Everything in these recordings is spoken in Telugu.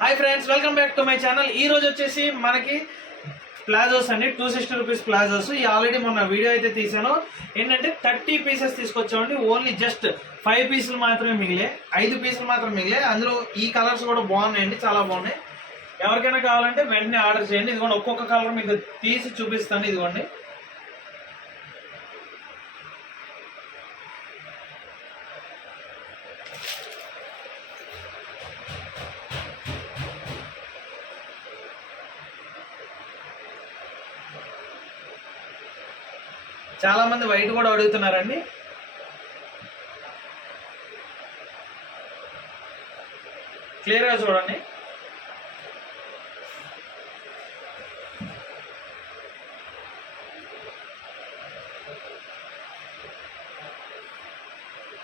Hi friends, welcome back to my channel. ఈ రోజు వచ్చేసి మనకి ప్లాజోస్ అండి, 260 రూపీస్ ప్లాజోస్. ఈ ఆల్రెడీ మొన్న వీడియో అయితే తీసాను. ఏంటంటే 30 పీసెస్ తీసుకొచ్చామండి. ఓన్లీ జస్ట్ 5 పీసులు మాత్రమే మిగిలే, 5 పీసులు మాత్రమే మిగిలే. అందులో ఈ కలర్స్ కూడా బాగున్నాయండి, చాలా బాగున్నాయి. ఎవరికైనా కావాలంటే వెంటనే ఆర్డర్ చేయండి. ఇదిగోండి, ఒక్కొక్క కలర్ మీకు తీసి చూపిస్తాను. ఇదిగోండి, చాలా మంది వైట్ కూడా అడుగుతున్నారండి. క్లియర్గా చూడండి.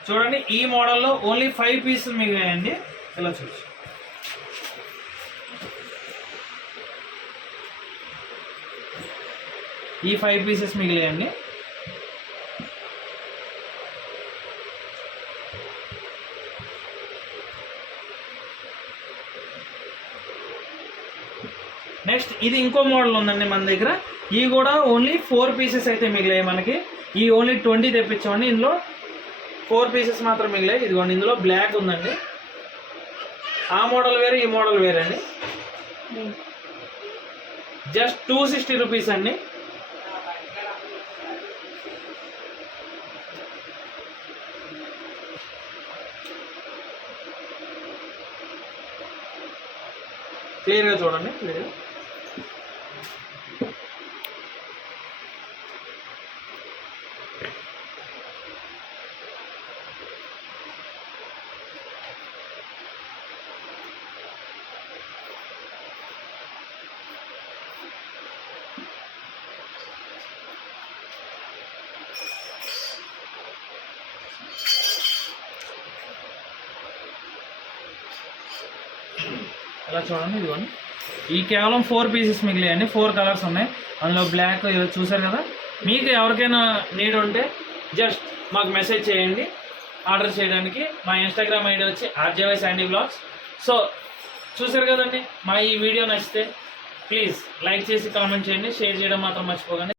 చూడండి, ఈ మోడల్లో ఓన్లీ 5 పీసులు మిగిలాయండి. ఇలా చూసి ఈ 5 పీసెస్ మిగిలాయండి. నెక్స్ట్ ఇది ఇంకో మోడల్ ఉందండి మన దగ్గర. ఇవి కూడా ఓన్లీ 4 పీసెస్ అయితే మిగిలాయి మనకి. ఈ ఓన్లీ 20 తెప్పించామండి. ఇందులో 4 పీసెస్ మాత్రం మిగిలాయి. ఇదిగోండి, ఇందులో బ్లాక్ ఉందండి. ఆ మోడల్ వేరే, ఈ మోడల్ వేరే అండి. జస్ట్ 260 రూపీస్ అండి. క్లియర్గా చూడండి. క్లియర్గా అలా చూడండి. ఇదిగోండి, ఈ కేవలం 4 పీసెస్ మిగిలాయండి. 4 కలర్స్ ఉన్నాయి. అందులో బ్లాక్ చూసారు కదా. మీకు ఎవరికైనా నీడ్ ఉంటే జస్ట్ మాకు మెసేజ్ చేయండి ఆర్డర్ చేయడానికి. మా ఇన్స్టాగ్రామ్ ఐడి వచ్చి RJY Sandy Vlogs. సో చూసారు కదండి, మా ఈ వీడియో నచ్చితే ప్లీజ్ లైక్ చేసి కామెంట్ చేయండి, షేర్ చేయడం మాత్రం మర్చిపోకండి.